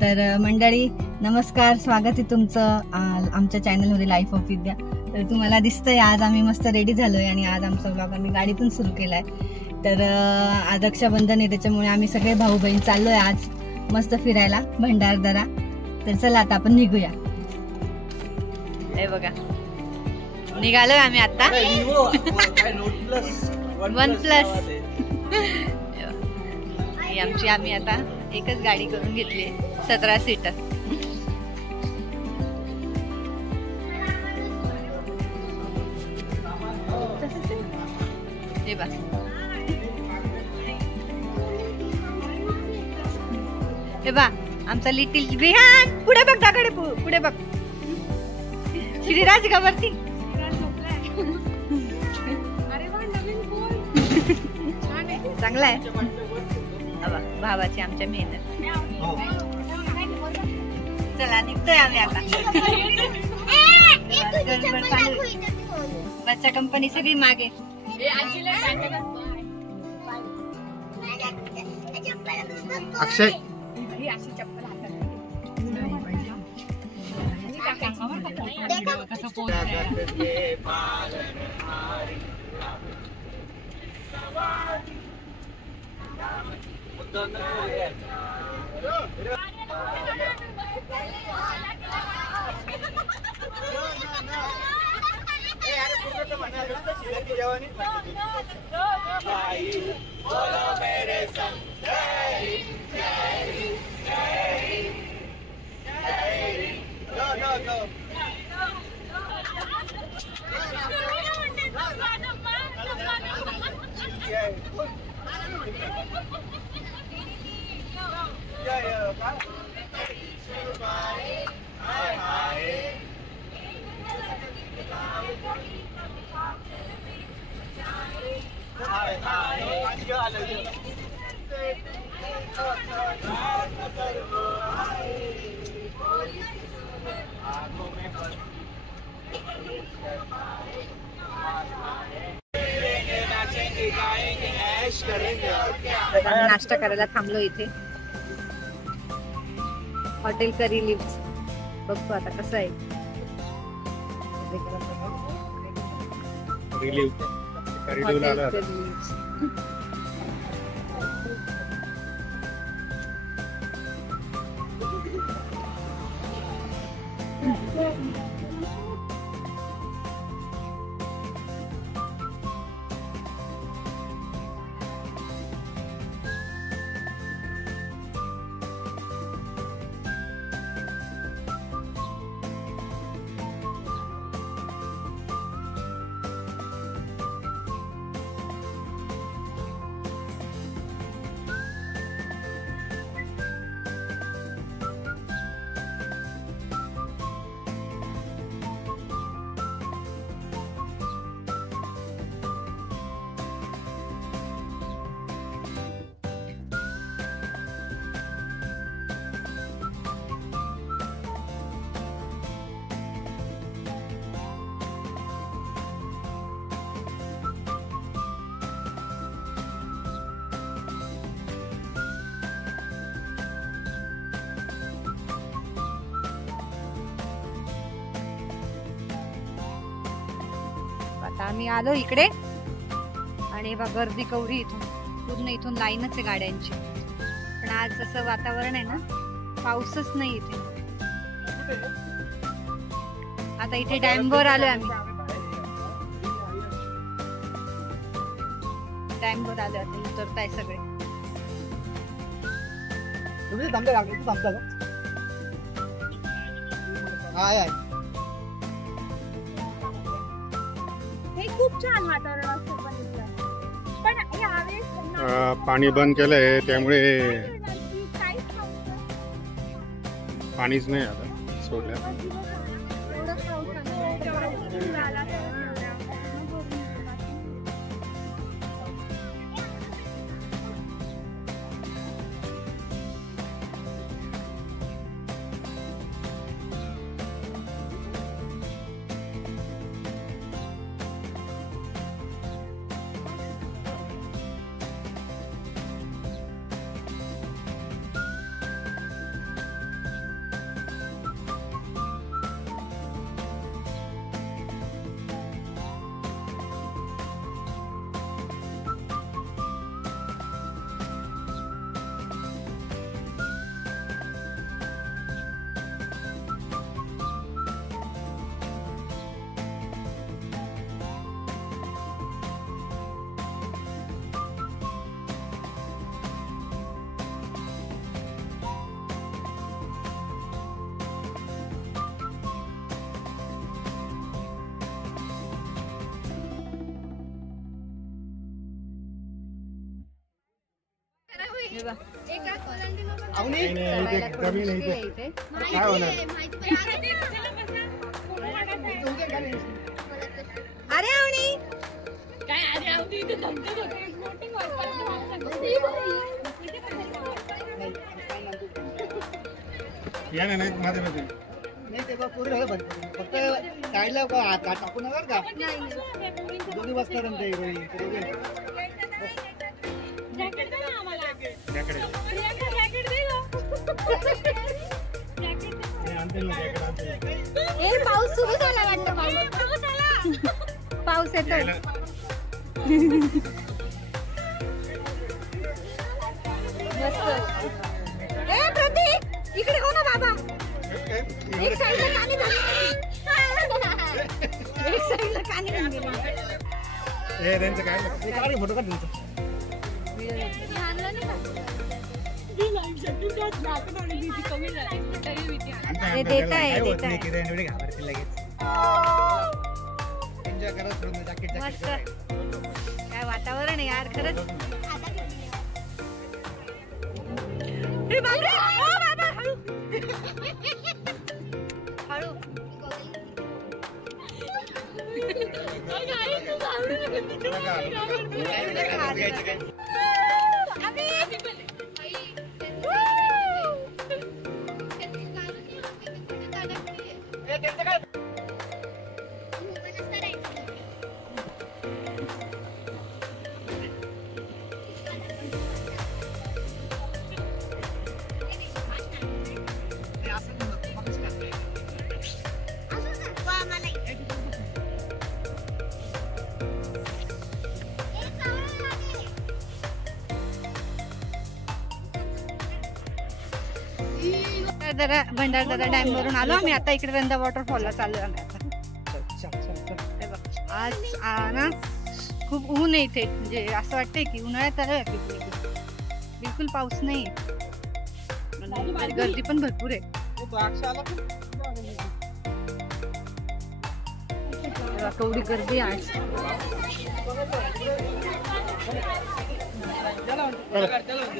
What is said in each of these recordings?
तर मंडळी नमस्कार, स्वागत आहे तुमचं आमच्या चॅनलमध्ये लाईफ ऑफ विद्या. तर तुम्हाला दिसतंय आज आम्ही मस्त रेडी झालोय आणि आज आमचा व्लॉग आम्ही गाडीतून सुरू केलाय. तर आज रक्षाबंधन आहे, त्याच्यामुळे आम्ही सगळे भाऊ बहीण चाललोय आज मस्त फिरायला भंडारदरा. तर चला आता आपण निघूया. हे बघा निघालोय आम्ही आता. OnePlus आम्ही आता एकच गाडी करून घेतली, 17 सीटर. हे बघ हे बघ आमचा लिटिल रिहान. पुढे बघ दाकडे, पुढे बघ. श्रीराज गवरती चांगला आहे. भावाची आमच्या मेहनत. चला निघतोय आम्ही आता. बच्चा कंपनी सगळी मागे. अक्षय नाश्ता करायला थांबलो इथे हॉटेल करी लिव्स. बघतो आता कसं आहे. आम्ही आलो इकडे आणि गर्दी कवरी इथून पूर्ण इथून लाईनच आहे गाड्यांची. पण आज जसं वातावरण आहे ना, पाऊसच नाही इथे. आता इथे डॅमवर आलोय आम्ही. डॅमवर आलोय आता, उतरताय सगळे. खूप छान वातावरण असतं पण पाणी बंद केलंय त्यामुळे पाणीच नाही आता सोडलं. हे बघ. नाही, नाही, इथे कमी नाही इथे. इथे. काय होणार? अरे आवणी या नाही माझ्या मध्ये नाही ते बघ पूर्ण झालं फक्त साईडला टाकू नका का दोन्ही वाजता रंगते पाऊस सुरू झाला वाटतं. पाऊस येतोय. ए प्रतीक इकडे हो ना बाबा. एक साईडला कानी झाली. एक साईडला कानी होऊन गेली. हे त्यांचं काय फोटो काढ तुमचा अरे देता है एन्जॉय करत जॅकेट मस्त. काय वातावरण आहे यार खरंच. ए बापरे, ओ बाबा हळू हळू. भंडारदरा डॅम वरून आलो आम्ही आता. इकडे रंधा वॉटरफॉलला चाललो आम्ही आता. आज ना खूप ऊन आहे इथे. म्हणजे असं वाटतंय की उन्हाळ्यात आलोय बिलकुल पाऊस नाही. गर्दी पण भरपूर आहे. केवढी गर्दी आज.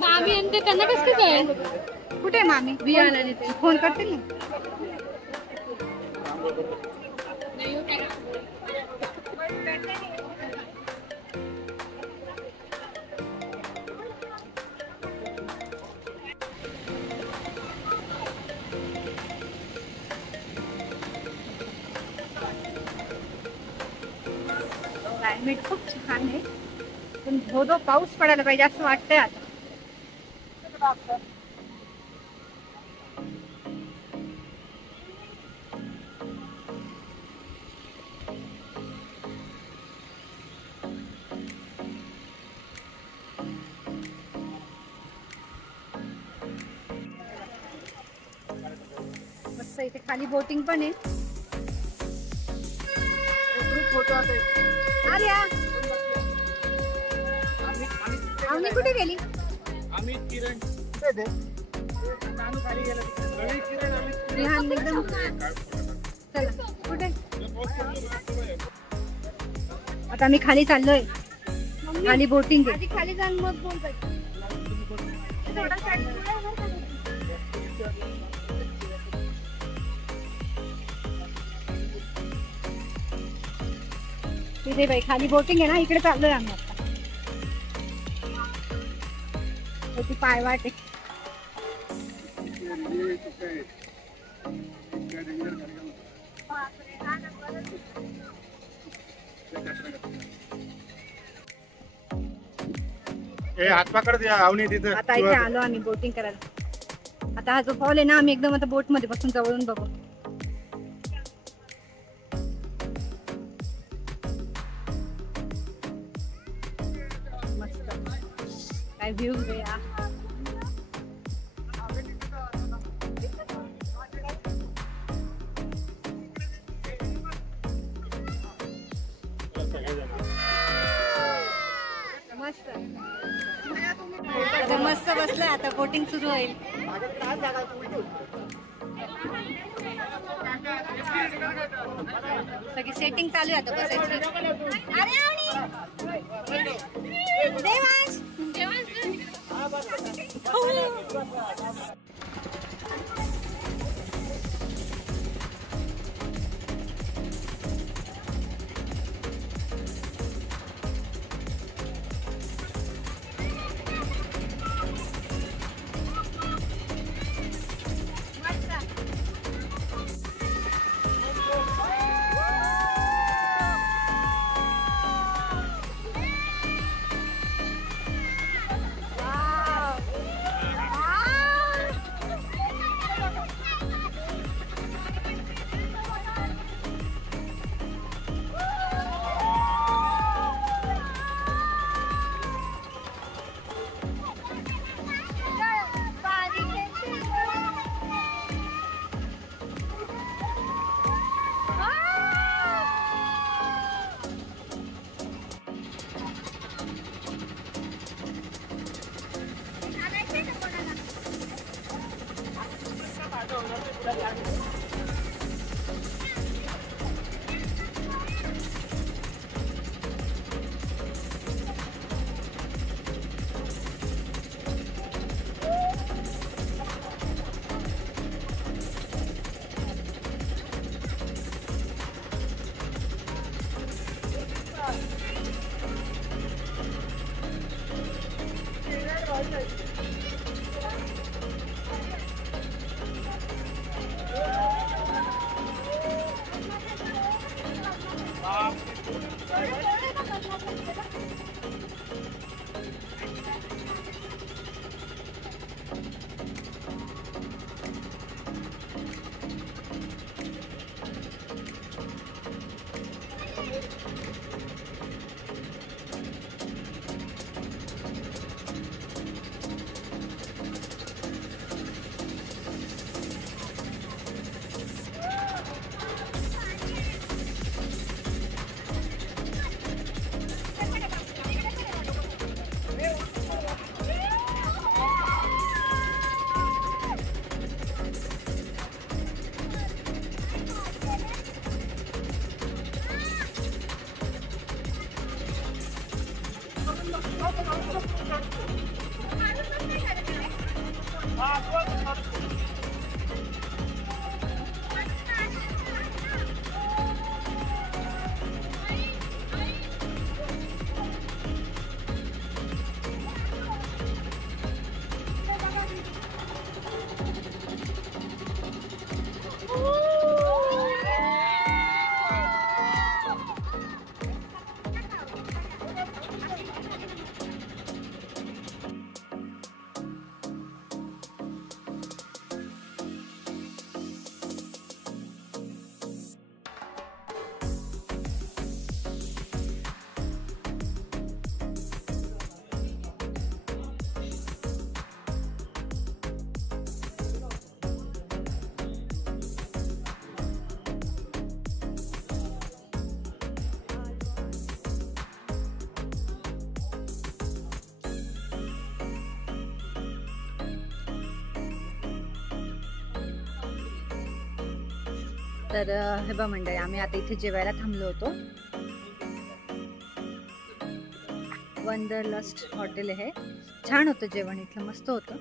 मामी आणि ते त्यांना कसं काय कुठे मामी बियाला फोन करते ना. क्लायमेट खूप छान आहे पण धो पाऊस पडायला पाहिजे असं वाटतंय आता. मस्त इथे खाली बोटिंग पण आहे. आर्या आम्ही कुठे गेली. आम्ही किरण रिहान एकदम चला कुठे. आता आम्ही खाली चाललोय. खाली बोटिंग आहे. खाली जाऊन मग बोलतात. तिथे बाई खाली बोटिंग आहे ना. इकडे चाललोय आम्ही आता. ती पायवाट आहे. हात पकड द्या आवनी तिथं. आता इथे आलो आम्ही बोटिंग करायला. आता हा जो फॉल आहे ना आम्ही एकदम आता बोट मध्ये बसून जवळून बघू. मस्त काय व्ह्यू आहे या. मस्त आता मस्त बसलाय. आता बोटिंग सुरू होईल. सगळी सेटिंग चालू आहे आता बसायची. अरे देवांश तर हे बघ मंडळी, आम्ही आता इथे जेवायला थांबलो होतो. वंडरलस्ट हॉटेल आहे, छान होतं जेवण इथलं, मस्त होतं.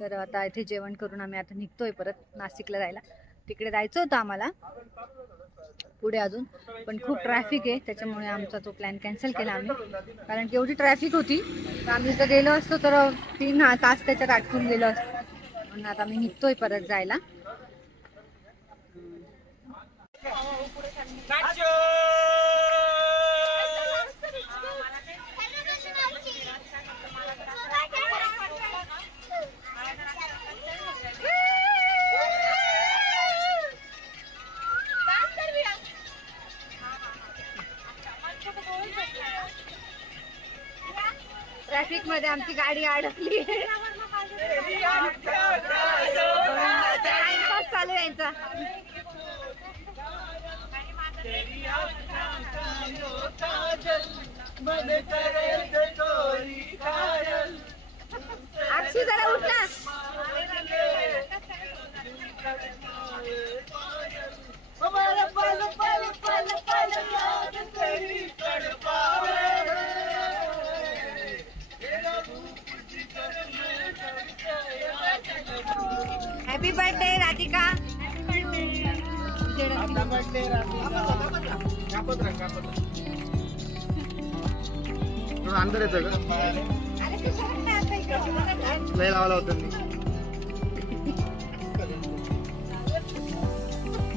तर आता इथे जेवण करून आम्ही आता निघतोय परत नाशिकला जायला. तिकडे जायचं होतं आम्हाला पुढे अजून, पण खूप ट्रॅफिक आहे, त्याच्यामुळे आमचा तो प्लॅन कॅन्सल केला आम्ही. कारण की एवढी ट्रॅफिक होती तर आम्ही जर गेलो असतो तर 3 तास त्याच्यात अटकून गेलो असतो. म्हणून आता आम्ही निघतोय परत जायला. ट्रॅफिक मध्ये आमची गाडी अडकली. टाइमपास चालू आहे यांचा. अक्षी जरा उठा. Happy birthday Radhika. अंदर येतं का? लय लावला होता मी.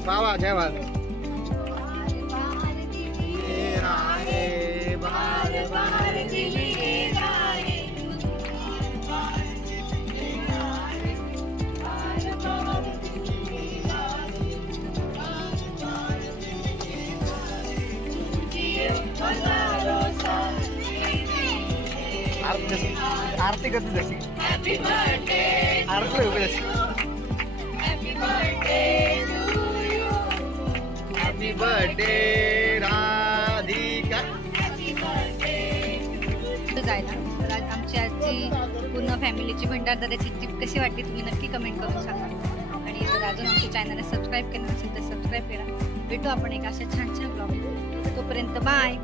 बाबा जय बाल. आरती करते जशी. Happy birthday. आरती उभी जशी. Happy birthday to you. Happy birthday Radhika. Happy birthday. जायला तर आज आमची आजची पूर्ण फॅमिलीची भंडारदऱ्याची ट्रिप कशी वाटली तुम्ही नक्की कमेंट करून सांगा. आणि जर अजून आमच्या चॅनलला सबस्क्राईब केलं नसेल तर सबस्क्राईब करा. भेटू आपण एक अशा छान छान ब्लॉग. तोपर्यंत बाय.